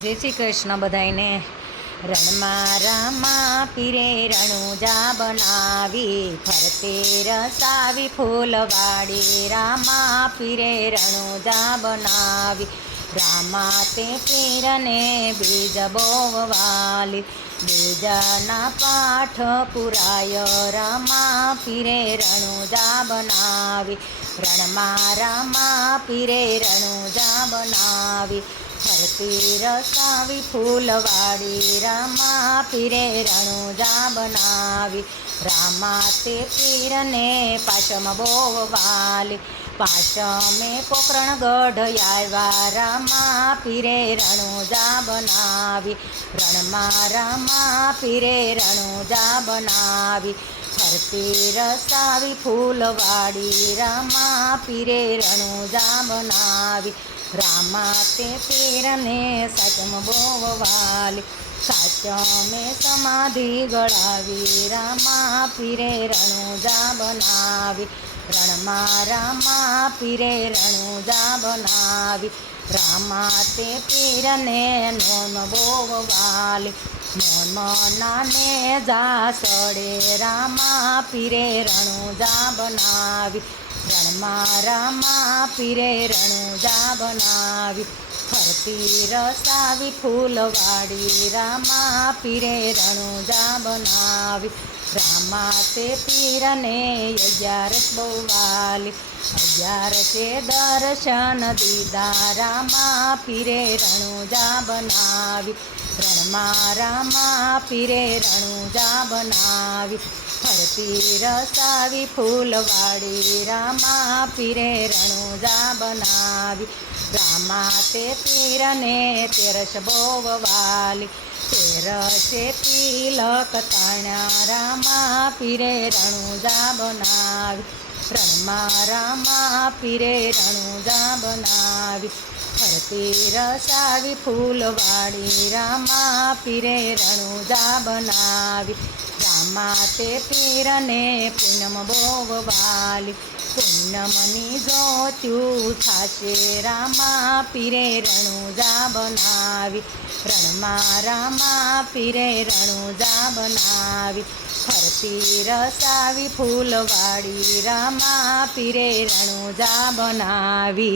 जय श्री कृष्ण बधाईने। रणमा रामा पीरे रणुजा बनावी, फरते रसावी फूलवाड़ी। रामा पीरे रणुजा बनावी, रामा ते पीरने बीज बोववाली। बीजना पाठ पुराय रामा पीरे रणुजा बनावी, रणमा रामा पीरे रणुजा बनावी। फरती रसावी फूलवाड़ी, रामा पीरे रणुजा बनावी। रामा ते पीरने पाशम बोववाली, पाशमे पोकरण गढ़ रामा पीरे रणुजा बनावी, रणमा रामा पीरे रणुजा बनावी। फरती रसावी फूलवाड़ी, रामा पीरे रणुजा बनावी। रामा ते पीरने साचम बोववाली, साचमे समाधि गड़ावी। रामा पीरे रणुजा बनावी, रणमा रामा पीरे रणुजा बनावी। रामा ते पीरने नोम बोववाली, नोम नाने जासड़े। रामा पीरे रणुजा बनावी, रणमा रामा पीरे रणुजा बनावी। फरती रसावी फूलवाड़ी, रामा पीरे रणुजा बनावी। रामा ते पीरने 11 बोवाली, 11 दर्शन दीदा। रामा पीरे रणुजा बनावी, रणमा रामा पीरे रणुजा बनावी। फरती रसावी फूलवाड़ी, रामा पीरे रणुजा बनावी। रामा ते पीरने 13 बोववाली, 13 तिलक ताण्या। रामा पीरे रणुजा बनावी, रणमा रामा पीरे रणुजा बनावी। फरती रसावी फूलवाड़ी, रामा पीरे रणुजा बनावी। रामा ते पीरने पूनम बोववाली, पूनमनी ज्योत्यु थाशे। रामा पीरे रणुजा बनावी, रणमा रामा पीरे रणुजा बनावी। फरती रसावी फूलवाड़ी, रामा पीरे रणुजा बनावी।